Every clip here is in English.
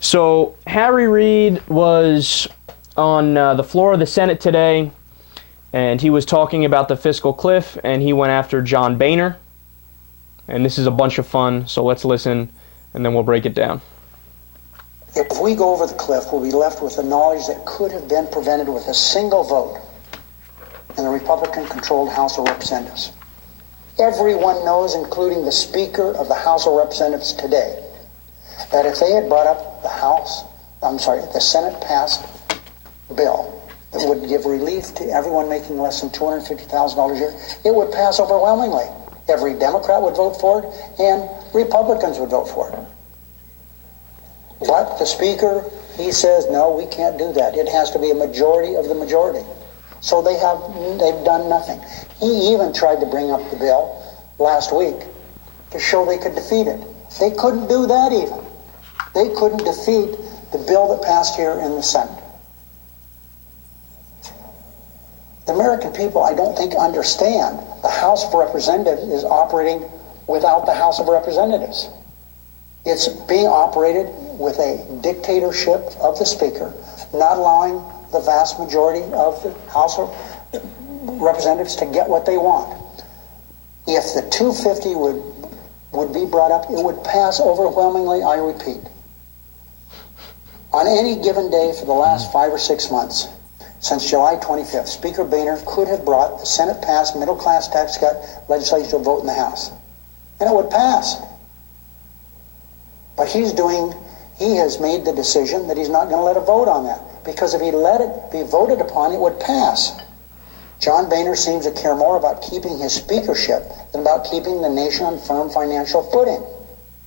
So Harry Reid was on the floor of the Senate today, and he was talking about the fiscal cliff, and he went after John Boehner. And this is a bunch of fun, so let's listen, and then we'll break it down. If we go over the cliff, we'll be left with the knowledge that could have been prevented with a single vote in the Republican-controlled House of Representatives. Everyone knows, including the Speaker of the House of Representatives today, that if they had brought up the Senate-passed bill that would give relief to everyone making less than $250,000 a year, it would pass overwhelmingly. Every Democrat would vote for it, and Republicans would vote for it. But the Speaker, he says, no, we can't do that. It has to be a majority of the majority. So they've done nothing. He even tried to bring up the bill last week to show they could defeat it. They couldn't do that even. They couldn't defeat the bill that passed here in the Senate. The American people, I don't think, understand the House of Representatives is operating without the House of Representatives. It's being operated with a dictatorship of the Speaker, not allowing the vast majority of the House of Representatives to get what they want. If the 250 would be brought up, it would pass overwhelmingly, I repeat. On any given day for the last 5 or 6 months, since July 25th, Speaker Boehner could have brought the Senate-passed middle-class tax cut legislation to a vote in the House, and it would pass. But he has made the decision that he's not going to let a vote on that, because if he let it be voted upon, it would pass. John Boehner seems to care more about keeping his speakership than about keeping the nation on firm financial footing.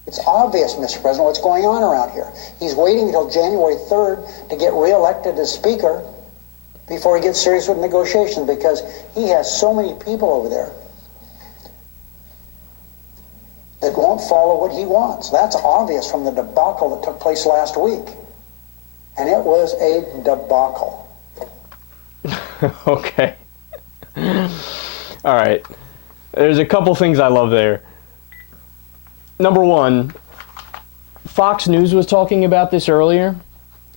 It's obvious, Mr. President, what's going on around here. He's waiting until January 3rd to get reelected as Speaker before he gets serious with negotiations, because he has so many people over there that won't follow what he wants. That's obvious from the debacle that took place last week. And it was a debacle. Okay. All right. There's a couple things I love there. Number one, Fox News was talking about this earlier,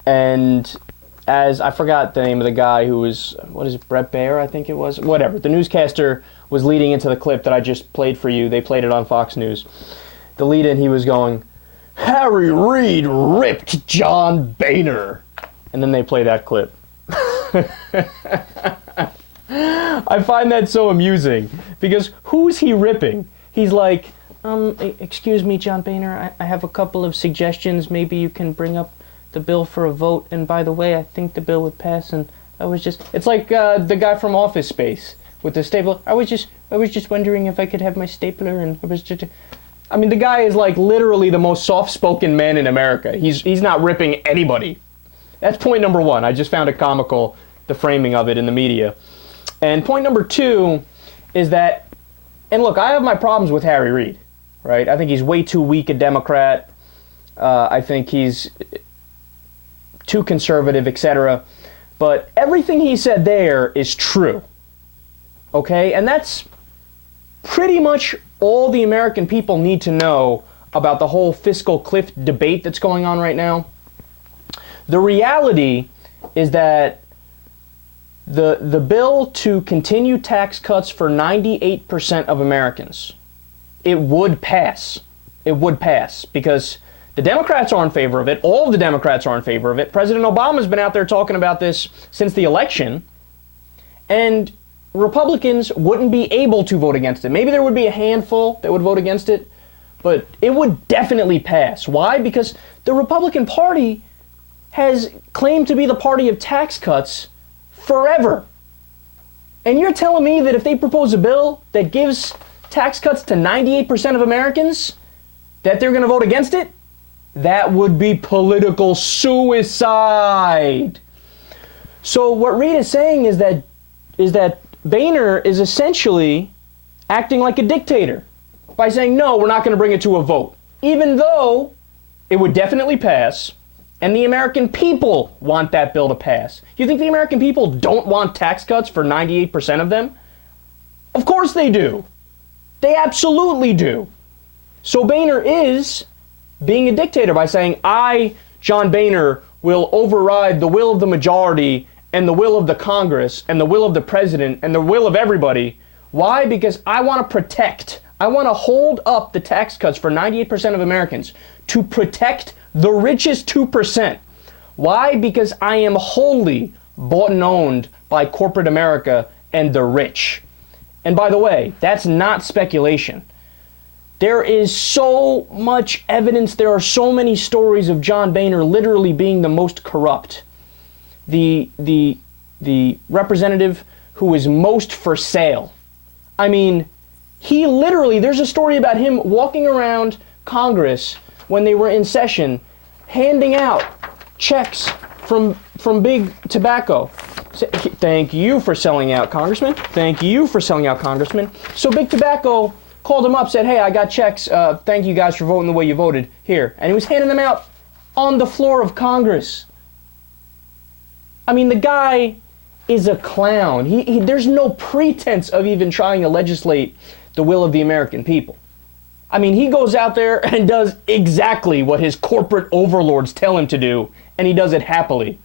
and as I forgot the name of the guy who was, Brett Baer, I think it was? Whatever. The newscaster was leading into the clip that I just played for you. They played it on Fox News. The lead-in, he was going, Harry Reid ripped John Boehner. And then they play that clip. I find that so amusing, because who's he ripping? He's like, excuse me, John Boehner, I have a couple of suggestions. Maybe you can bring up the bill for a vote. And by the way, I think the bill would pass. And it's like the guy from Office Space with the stapler. I was just wondering if I could have my stapler. And the guy is like literally the most soft-spoken man in America. He's not ripping anybody. That's point number one. I just found it comical, the framing of it in the media. And point number two is that, and look, I have my problems with Harry Reid, right? I think he's way too weak a Democrat. I think he's too conservative, etc. But everything he said there is true, okay? And that's pretty much all the American people need to know about the whole fiscal cliff debate that's going on right now. The reality is that the bill to continue tax cuts for 98% of Americans, it would pass. It would pass because the Democrats are in favor of it. All of the Democrats are in favor of it. President Obama's been out there talking about this since the election, and Republicans wouldn't be able to vote against it. Maybe there would be a handful that would vote against it, but it would definitely pass. Why? Because the Republican Party has claimed to be the party of tax cuts forever. And you're telling me that if they propose a bill that gives tax cuts to 98% of Americans, that they're going to vote against it? That would be political suicide. So what Reid is saying is that Boehner is essentially acting like a dictator by saying, no, we're not going to bring it to a vote, even though it would definitely pass, and the American people want that bill to pass. You think the American people don't want tax cuts for 98% of them? Of course they do. They absolutely do. So Boehner is being a dictator by saying, I John Boehner will override the will of the majority and the will of the Congress and the will of the president and the will of everybody. Why? Because I want to hold up the tax cuts for 98% of Americans to protect the richest 2%. Why? Because I am wholly bought and owned by corporate America and the rich. And by the way, that's not speculation. There is so much evidence, there are so many stories of John Boehner literally being the most corrupt. The representative who is most for sale. I mean, he literally, there's a story about him walking around Congress when they were in session, handing out checks from Big Tobacco. Thank you for selling out, Congressman. Thank you for selling out, Congressman. So Big Tobacco called him up, said, hey, I got checks. Thank you guys for voting the way you voted. Here. And he was handing them out on the floor of Congress. I mean, the guy is a clown. There's no pretense of even trying to legislate the will of the American people. I mean, he goes out there and does exactly what his corporate overlords tell him to do, and he does it happily.